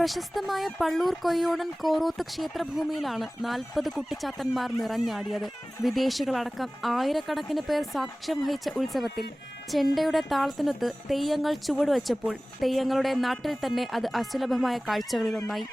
പ്രശസ്തമായ പള്ളൂർ കൊയ്യോടൻ കോറോത്ത് ക്ഷേത്രഭൂമിയിലാണ് നാൽപ്പത് കുട്ടിച്ചാത്തന്മാർ നിറഞ്ഞാടിയത്. വിദേശികളടക്കം ആയിരക്കണക്കിന് പേർ സാക്ഷ്യം വഹിച്ച ഉത്സവത്തിൽ ചെണ്ടയുടെ താളത്തിനൊത്ത് തെയ്യങ്ങൾ ചുവടുവെച്ചപ്പോൾ തെയ്യങ്ങളുടെ നാട്ടിൽ തന്നെ അത് അസുലഭമായ കാഴ്ചകളിലൊന്നായി.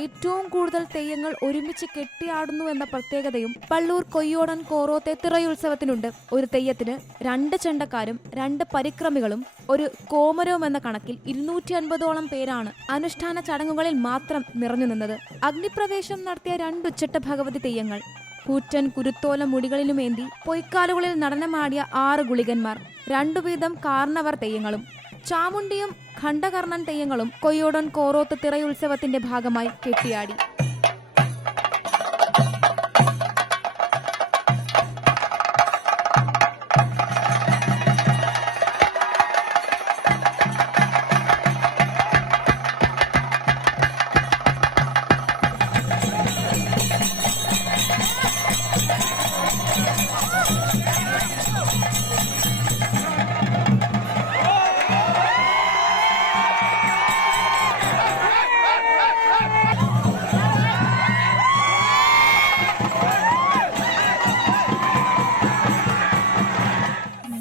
ഏറ്റവും കൂടുതൽ തെയ്യങ്ങൾ ഒരുമിച്ച് കെട്ടിയാടുന്നു എന്ന പ്രത്യേകതയും പള്ളൂർ കൊയ്യോടൻ കോറോത്തെ തിറയുത്സവത്തിനുണ്ട്. ഒരു തെയ്യത്തിന് രണ്ട് ചെണ്ടക്കാരും രണ്ട് പരിക്രമികളും ഒരു കോമരവും എന്ന കണക്കിൽ ഇരുന്നൂറ്റി അൻപതോളം പേരാണ് അനുഷ്ഠാന ചടങ്ങുകളിൽ മാത്രം നിറഞ്ഞു നിന്നത്. അഗ്നിപ്രവേശം നടത്തിയ രണ്ടുച്ചട്ട ഭഗവതി തെയ്യങ്ങൾ കൂറ്റൻ കുരുത്തോല മുടികളിലുമേന്തി പൊയ്ക്കാലുകളിൽ നടനമാടിയ ആറ് ഗുളികന്മാർ രണ്ടുവീതം കാർണവർ തെയ്യങ്ങളും ചാമുണ്ടിയും ഖണ്ഡകർണൻ തെയ്യങ്ങളും കൊയ്യോടൻ കോറോത്ത് തിറയുത്സവത്തിന്റെ ഭാഗമായി കെട്ടിയാടി.